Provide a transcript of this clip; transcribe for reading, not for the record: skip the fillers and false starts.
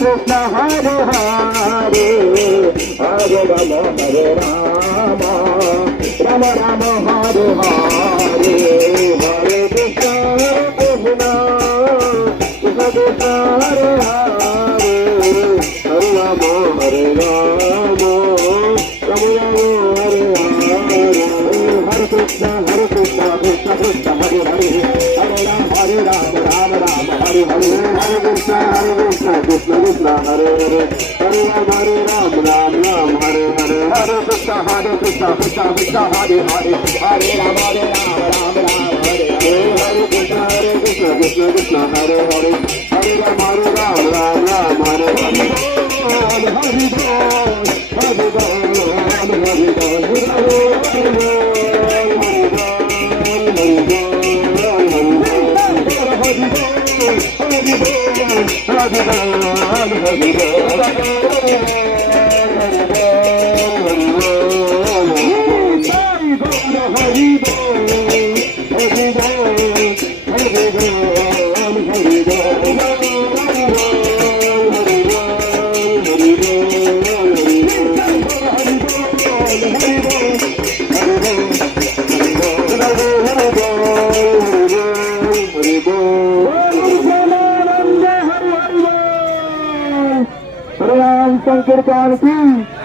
Krishna Hare Hare Hare Rama Hare Rama Rama Rama Hare Hare Hare Krishna Krishna Krishna Krishna Hare Hare Hare Rama Hare Rama Rama Rama Hare Hare Hare Krishna Krishna Krishna Hare Hare Hare Rama Rama Rama Hare Hare Hare Krishna Krishna Krishna Hare Hare Hare Rama Ram Ram Hare Hare Hare Krishna Krishna Krishna Hare Hare Hare Rama Ram Ram Hare Hare Hare Krishna Krishna Krishna Hare Hare Hare Rama Ram Ram Hare Hare Hare संकीर्तन की